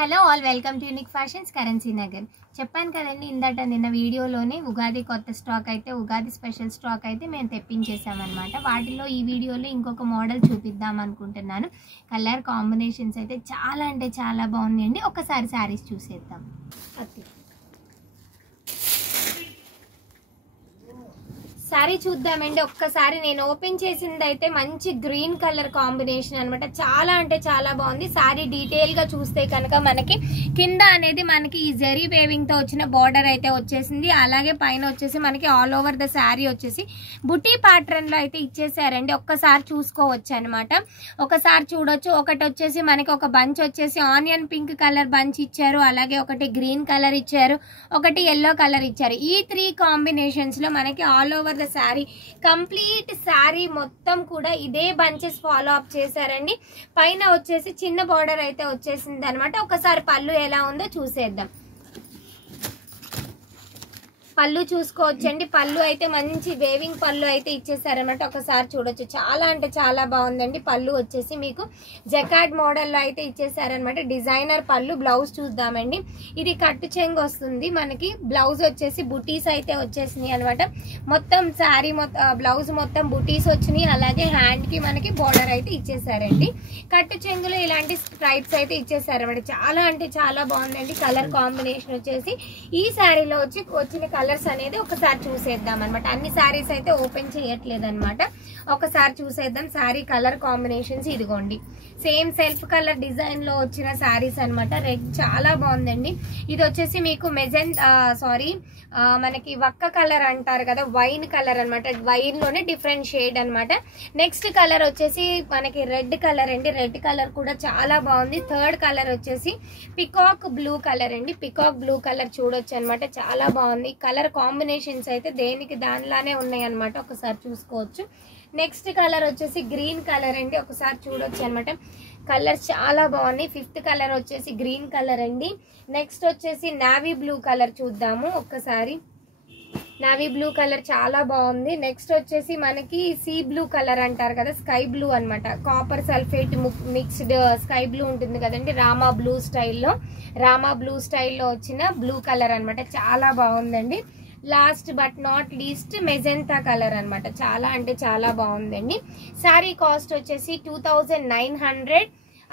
Hello all, welcome to unique fashions currency Nagar. చెప్పాను కదండి ఇందాక నిన్న వీడియోలోనే ఉగాది కొత్త స్టాక్ అయితే ఉగాది స్పెషల్ స్టాక్ అయితే మేము తెప్పించేసామన్నమాట. వాటిలో ఈ వీడియోలో ఇంకొక మోడల్ చూపిద్దాం అనుకుంటున్నాను. కలర్ కాంబినేషన్స్ అయితే చాలా అంటే చాలా బాగున్నాయండి. ఒకసారి శారీస్ చూసేద్దాం. శారీ చూద్దామండి. ఒక్కసారి నేను ఓపెన్ చేసింది అయితే మంచి గ్రీన్ కలర్ కాంబినేషన్ అనమాట. చాలా అంటే చాలా బాగుంది. శారీ డీటెయిల్ గా చూస్తే కనుక మనకి కింద అనేది మనకి ఈ జరీ వేవింగ్ తో వచ్చిన బార్డర్ అయితే వచ్చేసింది. అలాగే పైన వచ్చేసి మనకి ఆల్ ఓవర్ ద శారీ వచ్చేసి బుటీ ప్యాటర్న్ లో అయితే ఇచ్చేసారండి. ఒక్కసారి చూసుకోవచ్చు అనమాట. ఒకసారి చూడొచ్చు. ఒకటి వచ్చేసి మనకి ఒక బంచ్ వచ్చేసి ఆనియన్ పింక్ కలర్ బంచ్ ఇచ్చారు. అలాగే ఒకటి గ్రీన్ కలర్ ఇచ్చారు, ఒకటి ఎల్లో కలర్ ఇచ్చారు. ఈ 3 కాంబినేషన్స్ లో మనకి all over sari complete sari మొత్తం కూడా ఇదే బంచెస్ ఫాలో అప్ చేశారండి. పైన వచ్చేసి చిన్న బార్డర్ అయితే వచ్చేసింది అనమాట. ఒకసారి పళ్ళు ఎలా ఉందో చూసేద్దాం. పళ్ళు చూసుకోవచ్చండి. పళ్ళు అయితే మంచి వేవింగ్ పళ్ళు అయితే ఇచ్చేసారనమాట. ఒకసారి చూడొచ్చు. చాలా అంటే చాలా బాగుందండి. పళ్ళు వచ్చేసి మీకు జకార్డ్ మోడల్లో అయితే ఇచ్చేసారనమాట. డిజైనర్ పళ్ళు. బ్లౌజ్ చూద్దామండి. ఇది కట్టు చెంగు వస్తుంది మనకి. బ్లౌజ్ వచ్చేసి బుటీస్ అయితే వచ్చేసినాయి అనమాట. మొత్తం శారీ బ్లౌజ్ మొత్తం బుటీస్ వచ్చినాయి. అలాగే హ్యాండ్ కి మనకి బోర్డర్ అయితే ఇచ్చేసారండి. కట్టు చెంగులో ఇలాంటి స్ట్రైప్స్ అయితే ఇచ్చేసారనమాట. చాలా అంటే చాలా బాగుందండి. కలర్ కాంబినేషన్ వచ్చేసి ఈ శారీలో వచ్చిన కలర్స్ అనేది ఒకసారి చూసేద్దాం అనమాట. అన్ని శారీస్ అయితే ఓపెన్ చేయట్లేదు అనమాట. ఒకసారి చూసేద్దాం. శారీ కలర్ కాంబినేషన్స్ ఇదిగోండి. సేమ్ సెల్ఫ్ కలర్ డిజైన్ లో వచ్చిన శారీస్ అనమాట. రెడ్ చాలా బాగుందండి. ఇది వచ్చేసి మీకు మనకి వక్క కలర్ అంటారు కదా, వైన్ కలర్ అనమాట. వైన్ లోనే డిఫరెంట్ షేడ్ అనమాట. నెక్స్ట్ కలర్ వచ్చేసి మనకి రెడ్ కలర్ అండి. రెడ్ కలర్ కూడా చాలా బాగుంది. థర్డ్ కలర్ వచ్చేసి పికాక్ బ్లూ కలర్ అండి. పికాక్ బ్లూ కలర్ చూడొచ్చు అనమాట. చాలా బాగుంది. కలర్ కాంబినేషన్స్ అయితే దేనికి దానిలానే ఉన్నాయి అనమాట. ఒకసారి చూసుకోవచ్చు. నెక్స్ట్ కలర్ వచ్చేసి గ్రీన్ కలర్ అండి. ఒకసారి చూడొచ్చు అనమాట. కలర్ చాలా బాగున్నాయి. 5th కలర్ వచ్చేసి గ్రీన్ కలర్ అండి. నెక్స్ట్ వచ్చేసి నావీ బ్లూ కలర్ చూద్దాము ఒకసారి. నావీ బ్లూ కలర్ చాలా బాగుంది. నెక్స్ట్ వచ్చేసి మనకి సీ బ్లూ కలర్ అంటారు కదా, స్కై బ్లూ అనమాట. Copper sulphate mixed sky blue ఉంటుంది కదండి. రామా బ్లూ స్టైల్లో వచ్చిన బ్లూ కలర్ అనమాట. చాలా బాగుందండి. Last but not least magenta colour అనమాట. చాలా అంటే చాలా బాగుందండి. శారీ కాస్ట్ వచ్చేసి 2900.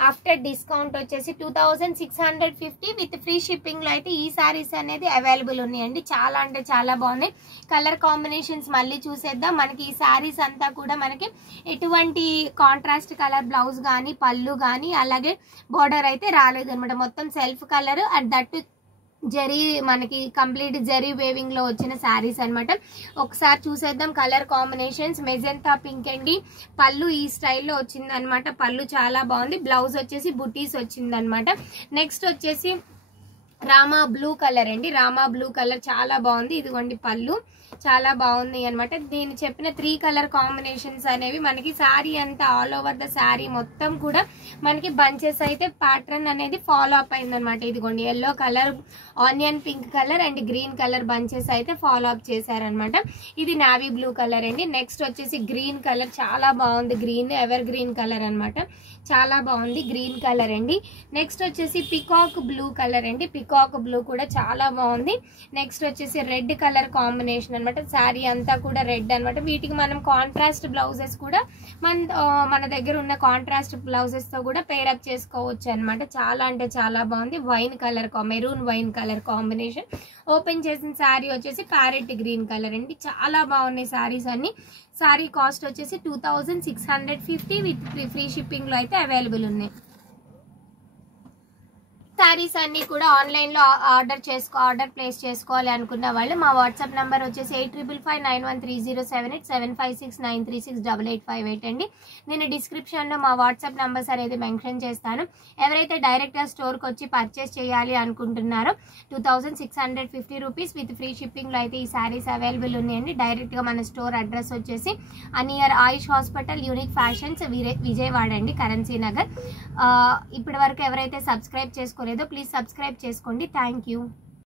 ఆఫ్టర్ డిస్కౌంట్ వచ్చేసి 2650 విత్ ఫ్రీ షిప్పింగ్ లో అయితే ఈ శారీస్ అనేది అవైలబుల్ ఉన్నాయండి. చాలా అంటే చాలా బాగున్నాయి. కలర్ కాంబినేషన్స్ మళ్ళీ చూసేద్దాం. మనకి ఈ శారీస్ అంతా కూడా మనకి ఎటువంటి కాంట్రాస్ట్ కలర్ బ్లౌజ్ కానీ పళ్ళు కానీ అలాగే బార్డర్ అయితే రాలేదు అనమాట. మొత్తం self colour and that zari మనకి కంప్లీట్ జరీ వేవింగ్ లో వచ్చిన శారీస్ అనమాట. ఒకసారి చూసేద్దాం కలర్ కాంబినేషన్స్. మెజెంతా పింక్ అండి. పళ్ళు ఈ స్టైల్లో వచ్చింది అనమాట. పళ్ళు చాలా బాగుంది. బ్లౌజ్ వచ్చేసి బుటీస్ వచ్చింది అనమాట. నెక్స్ట్ వచ్చేసి రామా బ్లూ కలర్ అండి. రామా బ్లూ కలర్ చాలా బాగుంది. ఇదిగోండి పళ్ళు చాలా బాగుంది అనమాట. దీన్ని చెప్పిన 3 కలర్ కాంబినేషన్స్ అనేవి మనకి శారీ అంతా ఆల్ ఓవర్ ద శారీ మొత్తం కూడా మనకి బంచెస్ అయితే ప్యాటర్న్ అనేది ఫాలో అప్ అయిందనమాట. ఇదిగోండి yellow colour, onion pink colour and green colour bunches అయితే ఫాలో అప్ చేశారనమాట. ఇది నావీ బ్లూ కలర్ అండి. నెక్స్ట్ వచ్చేసి గ్రీన్ కలర్ చాలా బాగుంది. గ్రీన్ ఎవర్ గ్రీన్ కలర్ అనమాట. చాలా బాగుంది గ్రీన్ కలర్ అండి. నెక్స్ట్ వచ్చేసి పికాక్ బ్లూ కలర్ అండి. పికాక్ బ్లూ కూడా చాలా బాగుంది. నెక్స్ట్ వచ్చేసి రెడ్ కలర్ కాంబినేషన్ అనమాట. శారీ అంతా కూడా రెడ్ అనమాట. వీటికి మనం కాంట్రాస్ట్ బ్లౌజెస్ కూడా మన దగ్గర ఉన్న కాంట్రాస్ట్ బ్లౌజెస్ తో కూడా పేరప్ చేసుకోవచ్చు అనమాట. చాలా అంటే చాలా బాగుంది. Wine colour, maroon wine colour combination. Open చేసిన శారీ వచ్చేసి ప్యారెట్ గ్రీన్ కలర్ అండి. చాలా బాగున్నాయి శారీస్ అన్ని. శారీ కాస్ట్ వచ్చేసి 2650 విత్ ఫ్రీ షిప్పింగ్ లో అయితే అవైలబుల్ ఉన్నాయి. శారీస్ అన్ని కూడా ఆన్లైన్ లో ఆర్డర్ ప్లేస్ చేసుకోవాలి అనుకున్న వాళ్ళు మా వాట్సాప్ నంబర్ వచ్చేసి 8555913078 7569368858 అండి. నేను డిస్క్రిప్షన్ లో మా వాట్సాప్ నంబర్స్ అనేది మెన్షన్ చేస్తాను. ఎవరైతే డైరెక్ట్ గా స్టోర్ కి వచ్చి పర్చేస్ చేయాలి అనుకుంటున్నారో 2650 రూపీస్ విత్ ఫ్రీ షిప్పింగ్ లో అయితే ఈ శారీస్ అవైలబుల్ ఉన్నాయండి. డైరెక్ట్ గా మన స్టోర్ అడ్రస్ వచ్చేసి నియర్ ఆయుష్ హాస్పిటల్ యూనిక్ ఫ్యాషన్స్ విజయవాడ అండి, కరెన్సీ నగర్. ఇప్పటి వరకు ఎవరైతే సబ్స్క్రైబ్ చేసుకోలేదో ప్లీజ్ సబ్స్క్రైబ్ చేసుకోండి. Thank you.